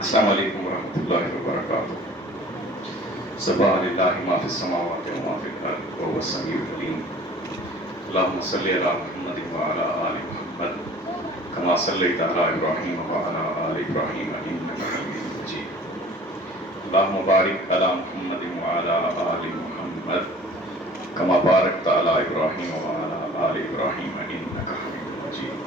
السلام علیکم ورحمۃ اللہ وبرکاتہ. سبح للہ ما فی السماوات وما فی الارض وهو السمیع العلیم. اللهم صل علی محمد وعلی آل محمد كما صلیت علی ابراہیم وعلی آل ابراہیم انک حمید مجید. اللهم بارک علی محمد وعلی آل محمد كما بارکت علی ابراہیم وعلی آل ابراہیم انک حمید مجید.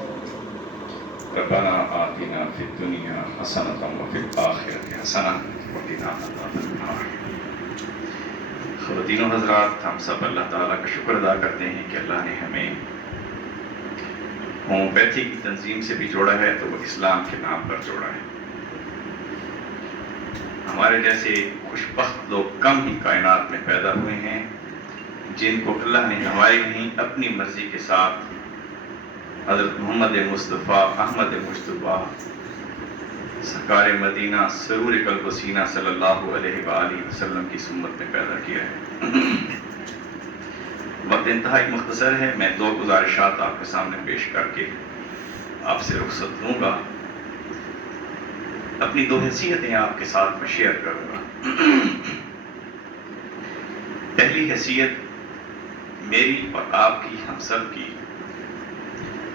ربنا آتنا فی الدنیا حسنۃ وفی الآخرۃ حسنۃ وقنا عذاب النار. خواتین و حضرات، ہم سب اللہ تعالیٰ کا شکر ادا کرتے ہیں کہ اللہ نے ہمیں ہومیوپیتھی کی تنظیم سے بھی جوڑا ہے تو وہ اسلام کے نام پر جوڑا ہے. ہمارے جیسے خوش بخت لوگ کم ہی کائنات میں پیدا ہوئے ہیں جن کو اللہ نے ہماری نہیں اپنی مرضی کے ساتھ حضرت محمد مصطفیٰ احمد مجتبیٰ سرکار مدینہ سرور قلب و سینہ صلی اللہ علیہ وآلہ وسلم کی سنت میں پیدا کیا ہے. وقت انتہائی مختصر ہے. میں دو گزارشات آپ کے سامنے پیش کر کے آپ سے رخصت لوں گا. اپنی دو حیثیتیں آپ کے ساتھ میں شیئر کروں گا. پہلی حیثیت میری اور آپ کی، ہم سب کی،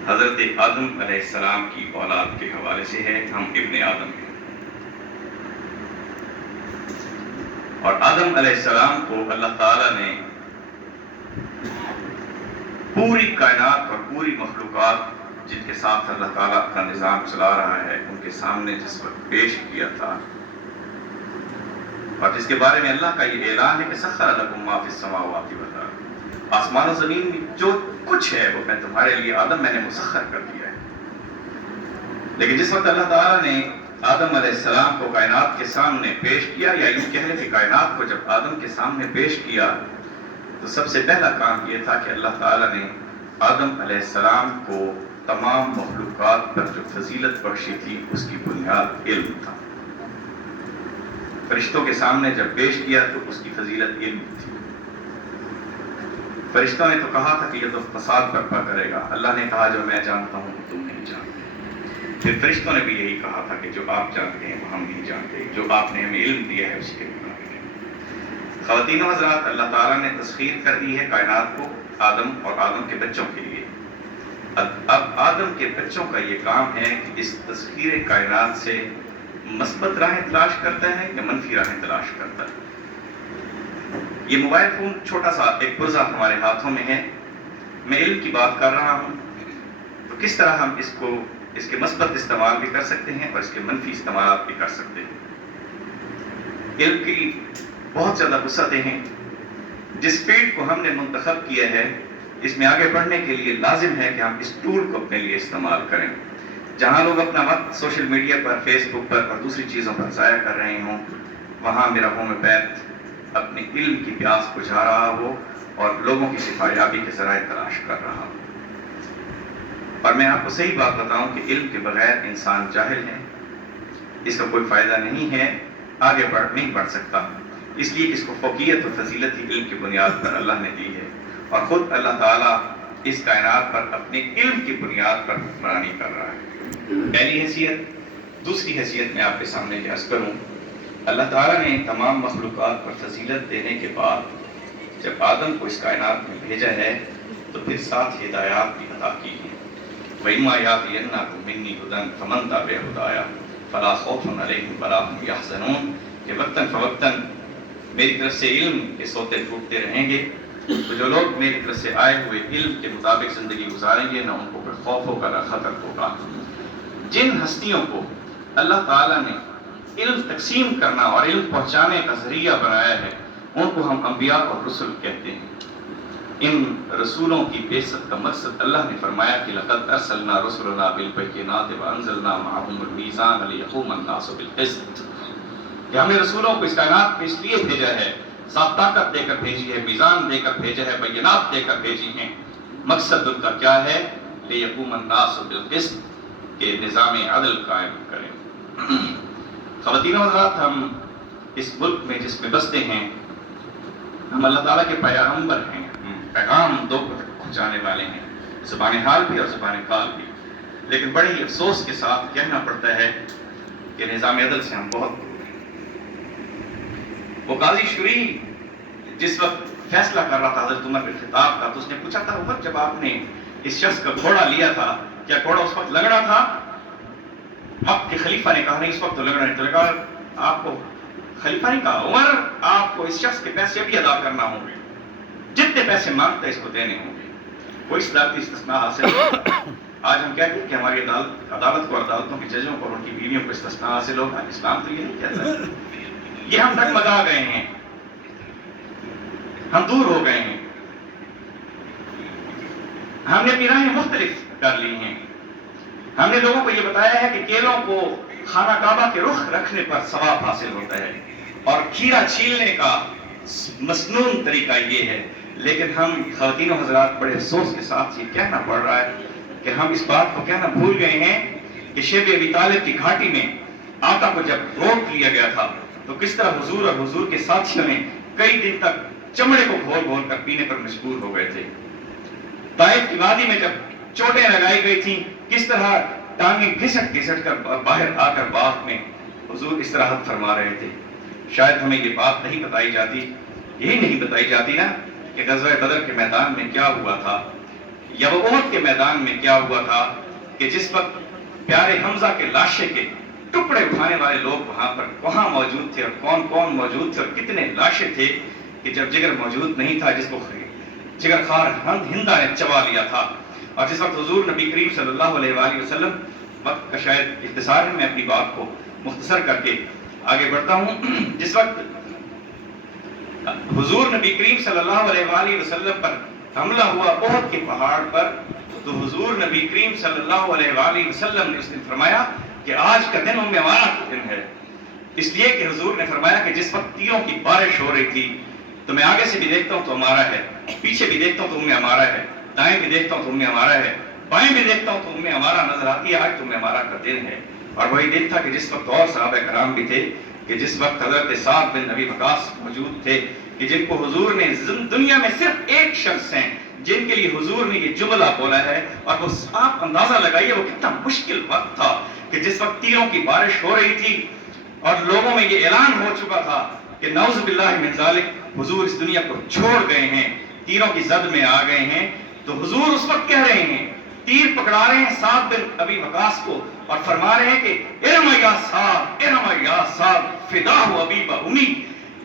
حضرت آدم علیہ السلام کی اولاد کے حوالے سے ہے. ہم ابن آدم ہیں اور آدم علیہ السلام کو اللہ تعالیٰ نے پوری کائنات اور پوری مخلوقات جن کے ساتھ اللہ تعالیٰ کا نظام چلا رہا ہے ان کے سامنے جس وقت پیش کیا تھا اور جس کے بارے میں اللہ کا یہ اعلان ہے کہ سخر لکم ما فی السماوات والارض، آسمان و زمین میں جو کچھ ہے وہ میں تمہارے لیے آدم میں نے مسخر کر دیا ہے. لیکن جس وقت اللہ تعالیٰ نے آدم علیہ السلام کو کائنات کے سامنے پیش کیا، یا یوں کہہ لیں کہ کائنات کو جب آدم کے سامنے پیش کیا تو سب سے پہلا کام یہ تھا کہ اللہ تعالیٰ نے آدم علیہ السلام کو تمام مخلوقات پر جو فضیلت بخشی تھی اس کی بنیاد علم تھا. فرشتوں کے سامنے جب پیش کیا تو اس کی فضیلت علم تھی. فرشتوں نے تو کہا تھا کہ یہ تو فساد برپا کرے گا. اللہ نے کہا جو میں جانتا ہوں تم نہیں جانتے. پھر فرشتوں نے بھی یہی کہا تھا کہ جو آپ جانتے ہیں وہ ہم نہیں جانتے، جو آپ نے ہمیں علم دیا ہے اس کے مطابق. خواتین و حضرات، اللہ تعالیٰ نے تسخیر کر دی ہے کائنات کو آدم اور آدم کے بچوں کے لیے. اب آدم کے بچوں کا یہ کام ہے کہ اس تسخیر کائنات سے مثبت راہیں تلاش کرتا ہے یا منفی راہیں تلاش کرتا ہے. یہ موبائل فون چھوٹا سا ایک پرزہ ہمارے ہاتھوں میں ہے. میں علم کی بات کر رہا ہوں تو کس طرح ہم اس کے مثبت استعمال بھی کر سکتے ہیں اور اس کے منفی استعمالات بھی کر سکتے ہیں. علم کی بہت زیادہ وسعتیں ہیں. جس فیلڈ کو ہم نے منتخب کیا ہے اس میں آگے بڑھنے کے لیے لازم ہے کہ ہم اس ٹول کو اپنے لیے استعمال کریں. جہاں لوگ اپنا وقت سوشل میڈیا پر، فیس بک پر اور دوسری چیزوں پر ضائع کر رہے ہوں، وہاں میرا ہومیوپیتھ اپنی علم کی پیاس بجھا رہا ہو اور لوگوں کی شفایابی کے ذرائع تلاش کر رہا ہو. اور میں آپ کو صحیح بات بتاؤں کہ علم کے بغیر انسان جاہل ہے، اس کا کوئی فائدہ نہیں ہے، آگے نہیں بڑھ سکتا. اس لیے اس کو فوقیت اور فضیلت ہی علم کی بنیاد پر اللہ نے دی ہے اور خود اللہ تعالیٰ اس کائنات پر اپنے علم کی بنیاد پر حکمرانی کر رہا ہے. پہلی حیثیت. دوسری حیثیت میں آپ کے سامنے عرض کروں. اللہ تعالیٰ نے تمام مخلوقات پر فضیلت دینے کے بعد جب آدم کو اس کائنات میں بھیجا ہے تو پھر 7 ہدایات بھی عطا کی ہیں. وَإِمَّا يَأْتِيَنَّكُم مِّنِّي هُدًى فَمَن تَبِعَ هُدَايَ فَلَا خَوْفٌ عَلَيْهِمْ وَلَا هُمْ يَحْزَنُونَ. کہ وقتاً فوقتاً میری طرف سے علم کے سوتے ٹوٹتے رہیں گے تو جو لوگ میری طرف سے آئے ہوئے علم کے مطابق زندگی گزاریں گے نہ ان کو کوئی خوف ہوگا نہ خطر ہوگا. جن ہستیوں کو اللہ تعالیٰ نے علم تقسیم کرنا اور علم پہنچانے کا ذریعہ بنایا ہے ان کو ہم انبیاء اور رسل کہتے ہیں. ان رسولوں کی بعثت کا مقصد اللہ نے فرمایا کہ لقد ارسلنا رسلنا بالبینات وانزلنا معهم الميزان ليقوم الناس بالقسط. کہ ہم نے رسولوں کو اس کائنات میں اس لیے بھیجا ہے، صاف طاقت دے کر بھیجی ہے، میزان دے کر بھیجا ہے، بینات دے کر بھیجی ہیں. مقصد ان کا کیا ہے؟ ليقوم الناس بالقسط، کہ نظام عدل قائم کریں. خواتین و حضرات، ہم اس ملک میں جس میں بستے ہیں ہم اللہ تعالیٰ کے پیغمبر ہیں، پیغام دو پہنچانے والے ہیں، زبان حال بھی اور زبان قال بھی. لیکن بڑے ہی افسوس کے ساتھ کہنا پڑتا ہے کہ نظام عدل سے ہم بہت دور ہیں۔ وہ قاضی شریح جس وقت فیصلہ کر رہا تھا حضرت عمر کے خطاب کا، تو اس نے پوچھا تھا عمر جب آپ نے اس شخص کا گھوڑا لیا تھا کیا گھوڑا اس وقت لنگڑا تھا؟ حق کے خلیفہ نے کہا نہیں اس وقت تو لنگڑا نہیں۔ تو نے کہا آپ کو خلیفہ نہیں کہا، عمر آپ کو اس شخص کے پیسے ابھی ادا کرنا ہوں گے، جتنے پیسے مانگتا ہے اس کو دینے ہوں گے۔ کوئی صداقتی استثناء حاصل نہیں۔ آج ہم کہتے ہیں کہ ہماری عدالت کو، عدالتوں کے ججوں کو، ان کی بیویوں کو استثناء حاصل ہوگا، اسلام تو یہ نہیں کہتا ہے۔ یہ ہم تک مزا گئے ہیں، ہم دور ہو گئے ہیں، ہم نے اپنی راہیں مختلف کر لی ہیں۔ ہم نے لوگوں کو یہ بتایا ہے کہ کیلوں کو خانہ کعبہ کے رخ رکھنے پر ثواب حاصل ہوتا ہے اور کھیرا چھیلنے کا مسنون طریقہ یہ ہے، لیکن ہم خواتین و حضرات بڑے افسوس کے ساتھ یہ کہنا پڑ رہا ہے کہ ہم اس بات کو کہنا بھول گئے ہیں کہ شیب ابی طالب کی گھاٹی میں آقا کو جب روک لیا گیا تھا تو کس طرح حضور اور حضور کے ساتھیوں نے کئی دن تک چمڑے کو گھول گھول کر پینے پر مجبور ہو گئے تھے۔ طائف کی وادی میں جب چوٹیں لگائی گئی تھیں کس طرح ٹانگیں گھسٹ گھسٹ کر باہر آ کر باغ میں حضور استراحت فرما رہے تھے۔ شاید ہمیں یہ بات نہیں بتائی جاتی، یہی نہیں بتائی جاتی نا کہ غزوہ بدر کے میدان میں کیا ہوا تھا، یا وہ احد کے میدان میں کیا ہوا تھا کہ جس وقت پیارے حمزہ کے لاشے کے ٹکڑے اٹھانے والے لوگ وہاں پر کہاں موجود تھے اور کون کون موجود تھے اور کتنے لاشیں تھے کہ جب جگر موجود نہیں تھا، جس کو جگر خار ہندہ نے چبا لیا تھا، اور جس وقت حضور نبی کریم صلی اللہ علیہ وآلہ وسلم، وقت کا شاید اختصار ہے، میں اپنی بات کو مختصر کر کے آگے بڑھتا ہوں، جس وقت حضور نبی کریم صلی اللہ علیہ وآلہ وسلم پر حملہ ہوا احد کے پہاڑ پر، تو حضور نبی کریم صلی اللہ علیہ وآلہ وسلم نے اس دن فرمایا کہ آج کا دن ہمارا دن ہے، اس لیے کہ حضور نے فرمایا کہ جس وقت تیروں کی بارش ہو رہی تھی تو میں آگے سے بھی دیکھتا ہوں تو ہمارا ہے، پیچھے بھی دیکھتا ہوں تو ہمارا ہے، دائیں بھی دیکھتا ہوں تو ہمارا ہے، بائیں بھی دیکھتا ہوں تو ہمارا نظر آتی ہے، آج ہمارا کا دن ہے۔ اور وہی دن تھا کہ جس وقت اور صحابہ کرام بھی تھے کہ جس وقت حضرت سعد بن ابی وقاص موجود تھے کہ جن کو حضور نے دنیا میں صرف ایک شخص ہیں جن کے لیے حضور نے یہ جملہ بولا ہے، اور وہ آپ اندازہ لگائیے وہ کتنا مشکل وقت تھا کہ جس وقت تیروں کی بارش ہو رہی تھی اور لوگوں میں یہ اعلان ہو چکا تھا کہ نعوذ باللہ من ذالک حضور اس دنیا کو چھوڑ گئے ہیں، تیروں کی زد میں آ گئے ہیں، تو حضور اس وقت کہہ رہے ہیں، تیر پکڑا رہے ہیں سعد بن ابی وقاص کو اور فرما رہے ہیں کہ ارم یا سعد، ارم یا سعد فداہ ابی و امی،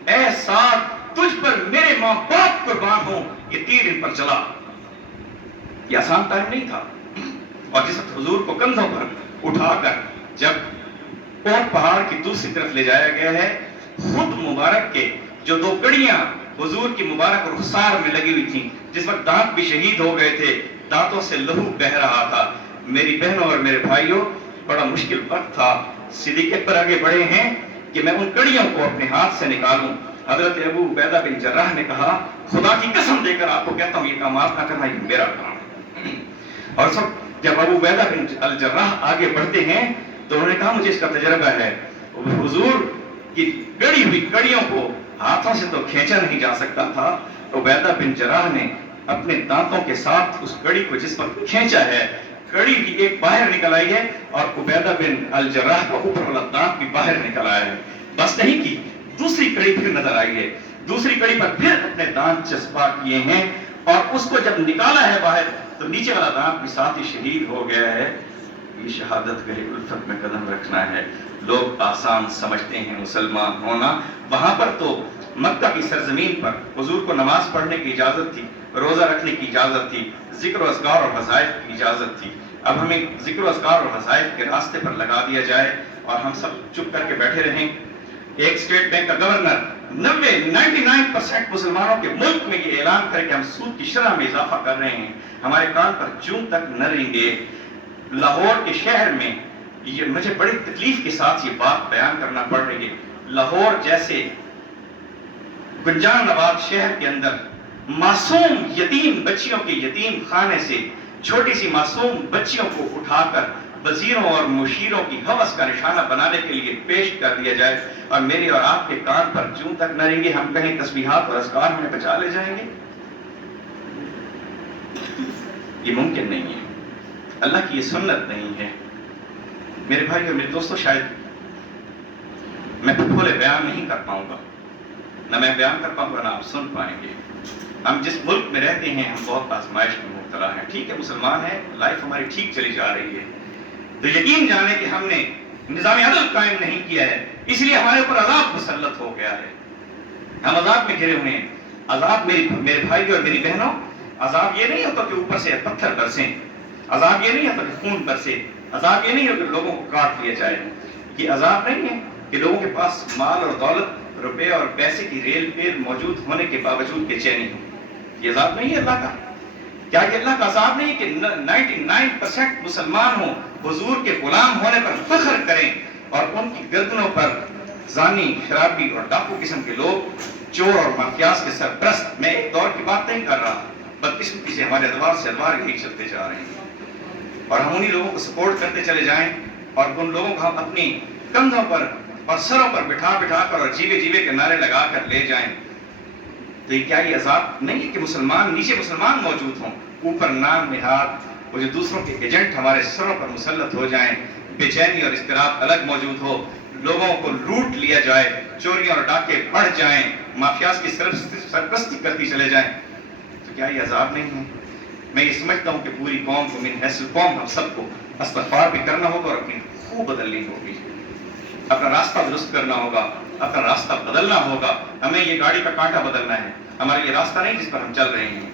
اے سعد تجھ پر میرے ماں باپ قربان ہوں، یہ تیر ان پر چلا۔ یہ آسان ٹائم نہیں تھا، اور جس وقت حضور کو کندھوں پر اٹھا کر جب احد پہاڑ کی دوسری طرف لے جایا گیا ہے، خود مبارک کے جو دو کڑیاں حضور کی مبارک رخسار میں لگی ہوئی تھیں، جس وقت دانت بھی شہید ہو گئے تھے، دانتوں سے لہو بہہ رہا تھا، میری بہنوں اور میرے بھائیوں بڑا مشکل وقت تھا، صدیقیت پر آگے بڑھے ہیں کہ میں ان کڑیوں کو اپنے ہاتھ سے نکالوں۔ حضرت ابو عبیدہ بن جراح نے کہا خدا کی قسم دے کر آپ کو کہتا ہوں یہ کام آپ نہ کرنا، یہ میرا کام ہے۔ اور سب جب ابو عبیدہ بن الجراح آگے بڑھتے ہیں تو انہوں نے کہا مجھے اس کا تجربہ ہے، حضور کی گڑی ہوئی کڑیوں کو ہاتھوں سے تو کھینچا نہیں جا سکتا تھا، عبیدہ بن جراح نے اپنے دانتوں کے ساتھ اس کڑی کو جس وقت کھینچا ہے، کڑی بھی ایک باہر نکل آئی ہے اور عبیدہ بن الجراح کا اوپر والا دانت بھی باہر نکل آیا ہے۔ بس نہیں کی، دوسری کڑی پھر نظر آئی ہے، دوسری کڑی پر پھر اپنے دانت چسپا کیے ہیں، اور اس کو جب نکالا ہے باہر تو نیچے والا دانت بھی ساتھ ہی شہید ہو گیا ہے۔ یہ شہادت گہری الفت میں قدم رکھنا ہے۔ لوگ آسان سمجھتے ہیں مسلمان ہونا، وہاں پر تو مکہ کی سرزمین پر حضور کو نماز پڑھنے کی اجازت تھی، روزہ رکھنے کی اجازت تھی، ذکر و اذکار اور وظائف کی اجازت تھی۔ اب ہمیں ذکر و اذکار اور وظائف کے راستے پر لگا دیا جائے اور ہم سب چپ کر کے بیٹھے رہیں۔ ایک اسٹیٹ بینک کا گورنر 99% مسلمانوں کے ملک میں یہ اعلان کرے کہ ہم سود کی شرح میں اضافہ کر رہے ہیں، ہمارے کان پر جون تک نہ رینگے۔ لاہور کے شہر میں یہ مجھے بڑی تکلیف کے ساتھ یہ بات بیان کرنا پڑ رہی ہے، لاہور جیسے گنجان آباد شہر کے اندر معصوم یتیم بچیوں کے یتیم خانے سے چھوٹی سی معصوم بچیوں کو اٹھا کر وزیروں اور مشیروں کی ہوس کا نشانہ بنانے کے لیے پیش کر دیا جائے اور میرے اور آپ کے کان پر جون تک نہ رہیں گے، ہم کہیں تسبیحات اور اذکار ہمیں بچا لے جائیں گے؟ یہ ممکن نہیں ہے، اللہ کی یہ سنت نہیں ہے۔ میرے بھائی اور میرے دوستوں، شاید میں کھلے بیان نہیں کر پاؤں گا، نہ میں بیان کر پاؤں گا نہ آپ سن پائیں گے۔ ہم جس ملک میں رہتے ہیں ہم بہت آزمائش میں مبتلا ہیں، ٹھیک ہے مسلمان ہیں، لائف ہماری ٹھیک چلی جا رہی ہے، تو یقین جانے کہ ہم نے نظام عدل قائم نہیں کیا ہے، اس لیے ہمارے اوپر عذاب مسلط ہو گیا ہے، ہم عذاب میں گھرے ہوئے ہیں۔ عذاب میرے بھائی اور میری بہنوں، عذاب یہ نہیں ہوتا کہ اوپر سے پتھر برسیں، عذاب یہ نہیں ہوتا کہ خون برسے، عذاب یہ نہیں ہوتا کہ لوگوں کو کاٹ لیا جائے، یہ عذاب نہیں ہے کہ لوگوں کے پاس مال اور دولت، روپے اور پیسے کی ریل پیل موجود ہونے کے باوجود بے چینی ہو، یہ عذاب نہیں ہے اللہ کا؟ کیا یہ اللہ کا عذاب نہیں ہے کہ 99% مسلمان ہوں، حضور کے غلام ہونے پر فخر کریں اور ان کی گردنوں پر زانی، شرابی اور ڈاکو قسم کے لوگ، چور اور مافیاز کے سرپرست، میں ایک دور کی بات نہیں کر رہا، بدقسمتی سے ہمارے ادوار سے ادوار یہی چلتے جا رہے ہیں، اور ہم انہی لوگوں کو سپورٹ کرتے چلے جائیں اور ان لوگوں کو ہم اپنی کندھوں پر اور سروں پر بٹھا کر اور جیوے جیوے کے نعرے لگا کر لے جائیں، تو کیا یہ عذاب نہیں ہے کہ مسلمان نیچے مسلمان موجود ہوں، اوپر نام نہاد وہ جو دوسروں کے ایجنٹ ہمارے سروں پر مسلط ہو جائیں، بے چینی اور اضطراب الگ موجود ہو، لوگوں کو لوٹ لیا جائے، چوریاں اور ڈاکے بڑھ جائیں، مافیاز کی سرپرستی کرتی چلے جائیں، تو کیا یہ عذاب نہیں ہے؟ میں یہ سمجھتا ہوں کہ پوری قوم کو، من حیث القوم ہم سب کو استغفار بھی کرنا ہوگا اور اپنی خوب بدلنی ہوگی، اپنا راستہ درست کرنا ہوگا، اپنا راستہ بدلنا ہوگا، ہمیں یہ گاڑی کا کانٹا بدلنا ہے، ہمارا یہ راستہ نہیں جس پر ہم چل رہے ہیں۔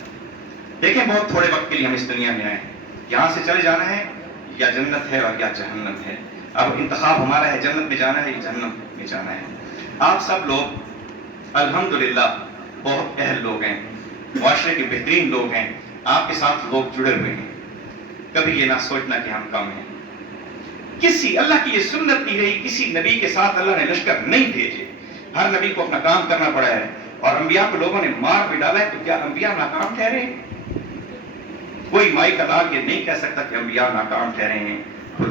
دیکھیں بہت تھوڑے وقت کے لیے ہم اس دنیا میں آئے، یہاں سے چلے جانا ہے، یا جنت ہے اور یا جہنم ہے، اب انتخاب ہمارا ہے، جنت میں جانا ہے یا جہنم میں جانا ہے۔ آپ سب لوگ الحمدللہ بہت اہل لوگ ہیں، معاشرے کے بہترین لوگ ہیں، آپ کے ساتھ لوگ جڑے ہوئے ہیں، کبھی یہ نہ سوچنا کہ ہم کم ہیں۔ کسی اللہ کی یہ سنت کی گئی، کسی نبی کے ساتھ اللہ نے لشکر نہیں بھیجے، ہر نبی کو اپنا کام کرنا پڑا ہے، اور انبیاء کو لوگوں نے مار بھی ڈالا ہے، تو کیا انبیاء ناکام ٹھہرے؟ کوئی مائی کا لاگ یہ نہیں کہہ سکتا کہ انبیاء ناکام ٹھہرے ہیں۔